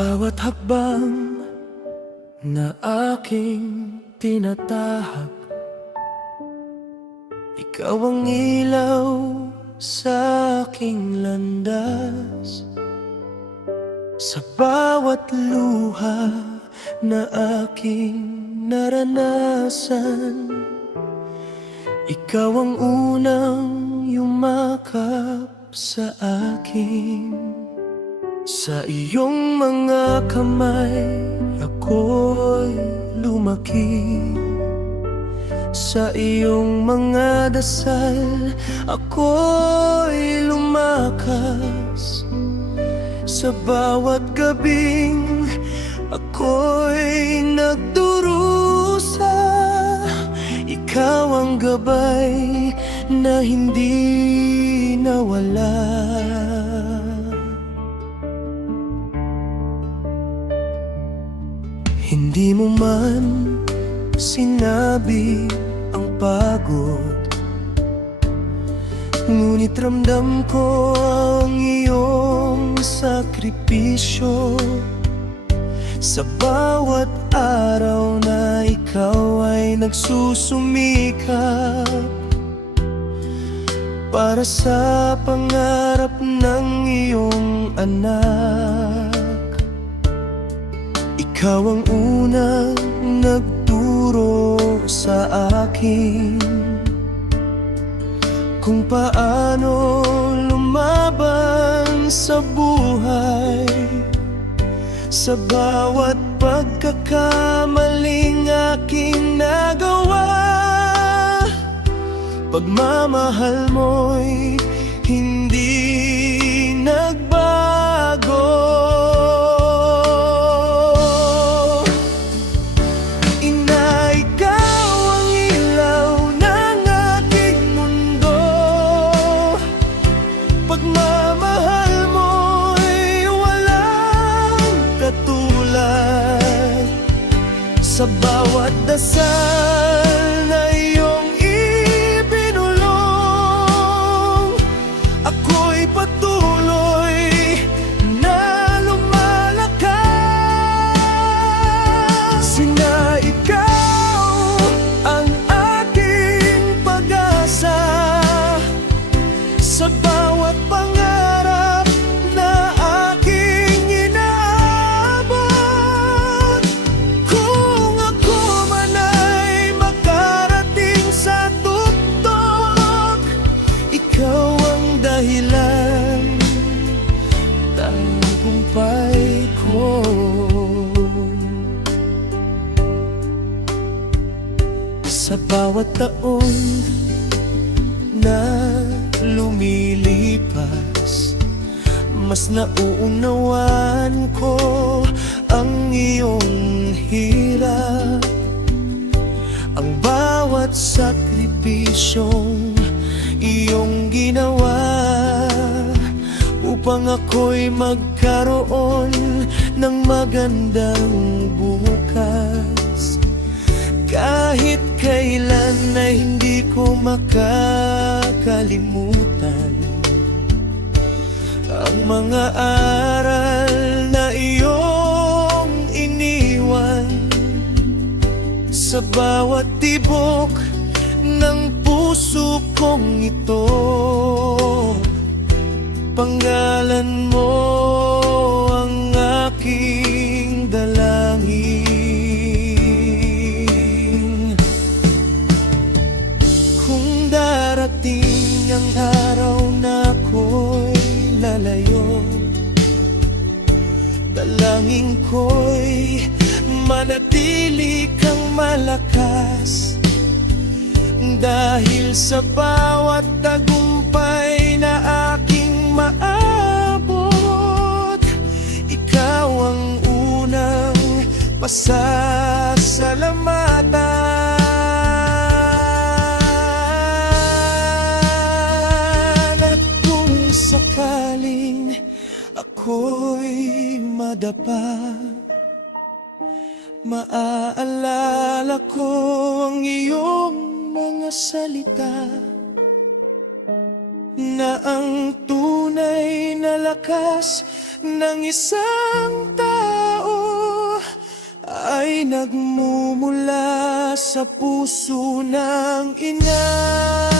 bawat hakbang na aking tinatahak, ikaw ang ilaw sa aking landas. Sa bawat luha na aking naranasan, ikaw ang unang yumakap sa akin. Sa iyong mga kamay ako'y lumaki, sa iyong mga dasal ako'y lumakas. Sa bawat gabing ako'y nagdurusa, ikaw ang gabay na hindi nawala. Hindi mo man sinabi ang pagod, ngunit ramdam ko ang iyong sakripisyo. Sa bawat araw na ikaw ay nagsusumikap para sa pangarap ng iyong anak. Ikaw ang unang nagturo sa akin kung paano lumaban sa buhay. Sa bawat pagkakamaling aking nagawa, pagmamahal mo'y hindi nagbago. Pagmamahal mo'y walang katulad. Sa bawat dasal na iyong ibinulong, ako'y patuloy na lumalakas. Na ikaw ang aking pag-asa sa bawat pangarap na aking inaabot. Kung ako man ay makarating sa tuktok, ikaw ang dahilan, tagumpay ko. Sa bawat taon na lumilipas, mas nauunawaan ko ang iyong hirap. Ang bawat sakripisyong iyong ginawa upang ako'y magkaroon ng magandang bukas. Kahit kailan na hindi ko makakalimutan ang mga aral na iyong iniwan. Sa bawat tibok ng puso kong ito, panggalan mo ang aking dalangin. Darating ang araw na ako'y lalayo, dalangin ko'y manatili kang malakas. Dahil sa bawat tagumpay na aking maabot, ikaw ang unang pasasalamatan. Sakaling ako'y madapa, maaalala ko ang iyong mga salita. na ang tunay na lakas ng isang tao ay nagmumula sa puso ng ina.